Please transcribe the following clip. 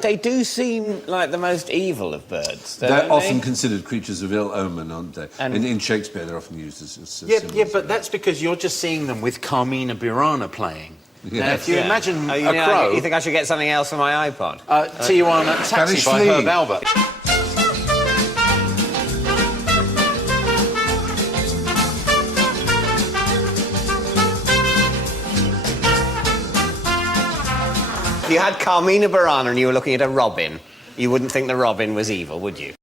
They do seem like the most evil of birds, They're often considered creatures of ill omen, aren't they? In Shakespeare, they're often used as symbols. Yeah, but that's because you're just seeing them with Carmina Burana playing. Yeah. Now, if you imagine a know, crow... You think I should get something else for my iPod? Tijuana Taxi Spanish by Flea. Herb Albert. If you had Carmina Burana and you were looking at a robin, you wouldn't think the robin was evil, would you?